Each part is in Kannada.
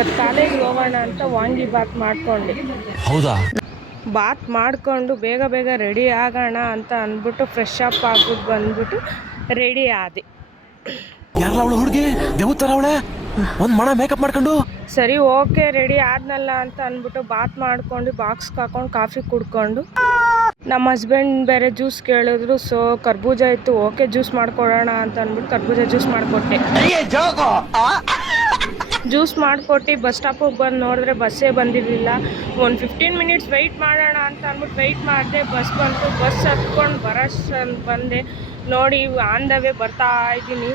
ಇವತ್ತು ಕಾಲೇಜ್ಗೆ ಹೋಗೋಣ ಅಂತ ವಾಂಗಿ ಬಾತ್ ಮಾಡ್ಕೊಂಡೆ. ಹೌದಾ? ಬಾತ್ ಮಾಡಿಕೊಂಡು ಬೇಗ ಬೇಗ ರೆಡಿ ಆಗೋಣ ಅಂತ ಅಂದ್ಬಿಟ್ಟು ಫ್ರೆಶ್ ಅಪ್ ಆಗ್ಬಿಟ್ಟು ಬಂದ್ಬಿಟ್ಟು ರೆಡಿ ಆದೆ. ಯಾರ ಅವಳು ಹುಡುಗಿ ದೇವತರ ಅವಳೆ ಒಂದು ಮಣ ಮೇಕಪ್ ಮಾಡ್ಕೊಂಡು. ಸರಿ ಓಕೆ ರೆಡಿ ಆದ್ನಲ್ಲ ಅಂತ ಅಂದ್ಬಿಟ್ಟು ಬಾತ್ ಮಾಡ್ಕೊಂಡು ಬಾಕ್ಸ್ಗೆ ಹಾಕೊಂಡು ಕಾಫಿ ಕುಡ್ಕೊಂಡು, ನಮ್ಮ ಹಸ್ಬೆಂಡ್ ಬೇರೆ ಜ್ಯೂಸ್ ಕೇಳಿದ್ರು. ಸೊ ಕರ್ಬೂಜ ಇತ್ತು, ಓಕೆ ಜ್ಯೂಸ್ ಮಾಡ್ಕೊಡೋಣ ಅಂತ ಅಂದ್ಬಿಟ್ಟು ಕರ್ಬೂಜ ಜ್ಯೂಸ್ ಮಾಡಿಕೊಟ್ಟೆ. ಜ್ಯೂಸ್ ಮಾಡಿಕೊಟ್ಟು ಬಸ್ ಸ್ಟಾಪಿಗೆ ಬಂದು ನೋಡಿದ್ರೆ ಬಸ್ಸೇ ಬಂದಿರಲಿಲ್ಲ. ಒಂದು 15 ಮಿನಿಟ್ಸ್ ವೆಯ್ಟ್ ಮಾಡೋಣ ಅಂತ ಅಂದ್ಬಿಟ್ಟು ವೆಯ್ಟ್ ಮಾಡಿದೆ. ಬಸ್ ಬಂತು. ಬಸ್ ಹತ್ಕೊಂಡು ಬಂದೆ. ನೋಡಿ ಆನ್ ದ ವೇ ಬರ್ತಾ ಇದ್ದೀನಿ.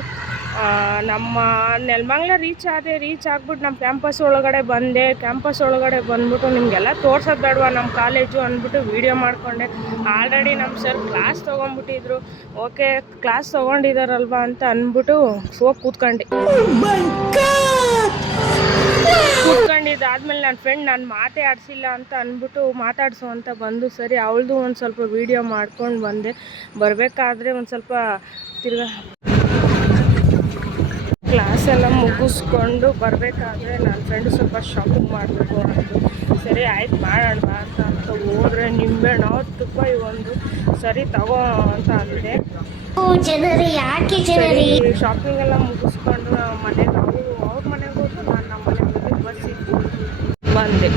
ನಮ್ಮ ನೆಲಮಂಗಲ ರೀಚ್ ಆಗಿಬಿಟ್ಟು ನಮ್ಮ ಕ್ಯಾಂಪಸ್ ಒಳಗಡೆ ಬಂದೆ. ಕ್ಯಾಂಪಸ್ ಒಳಗಡೆ ಬಂದ್ಬಿಟ್ಟು ನಿಮಗೆಲ್ಲ ತೋರ್ಸೋದು ಬೇಡವಾ ನಮ್ಮ ಕಾಲೇಜು ಅಂದ್ಬಿಟ್ಟು ವೀಡಿಯೋ ಮಾಡಿಕೊಂಡೆ. ಆಲ್ರೆಡಿ ನಮ್ಮ ಸರ್ ಕ್ಲಾಸ್ ತೊಗೊಂಡ್ಬಿಟ್ಟಿದ್ರು. ಓಕೆ ಕ್ಲಾಸ್ ತೊಗೊಂಡಿದ್ದಾರಲ್ವ ಅಂತ ಅಂದ್ಬಿಟ್ಟು ಹೋಗಿ ಕೂತ್ಕೊಂಡೆ. ಕೂತ್ಕೊಂಡಿದ್ದಾದ್ಮೇಲೆ ನನ್ನ ಫ್ರೆಂಡ್ ನಾನು ಮಾತೇ ಆಡಿಸಿಲ್ಲ ಅಂತ ಅಂದ್ಬಿಟ್ಟು ಮಾತಾಡಿಸು ಅಂತ ಬಂದು, ಸರಿ ಅವಳದು ಒಂದು ಸ್ವಲ್ಪ ವೀಡಿಯೋ ಮಾಡ್ಕೊಂಡು ಬಂದೆ. ಬರಬೇಕಾದ್ರೆ ಒಂದು ಸ್ವಲ್ಪ ತಿರ್ಗಾ ಕ್ಲಾಸೆಲ್ಲ ಮುಗಿಸ್ಕೊಂಡು ಬರಬೇಕಾದ್ರೆ ನನ್ನ ಫ್ರೆಂಡು ಸ್ವಲ್ಪ ಶಾಪಿಂಗ್ ಮಾಡಬೇಕು ಅಂತು. ಸರಿ ಆಯ್ತು ಮಾಡೋಣ ಅಂತ ಹೋದ್ರೆ ನಿಂಬೆಹಣ್ಣು 10 ರೂಪಾಯಿ ಒಂದು. ಸರಿ ತಗೋ ಅಂತ ಅಂದೆ. ಶಾಪಿಂಗ್ ಎಲ್ಲ ಮುಗಿಸ್ಕೊಂಡು ಮನೆಗೆ ಅವ್ರ ಮನೆಗೆ ಹೋದ್ರು, ನಾನು ನಮ್ಮ ಮನೆಗೆ ಹೋಗಿ ಬಸ್ ಬಂದೆ.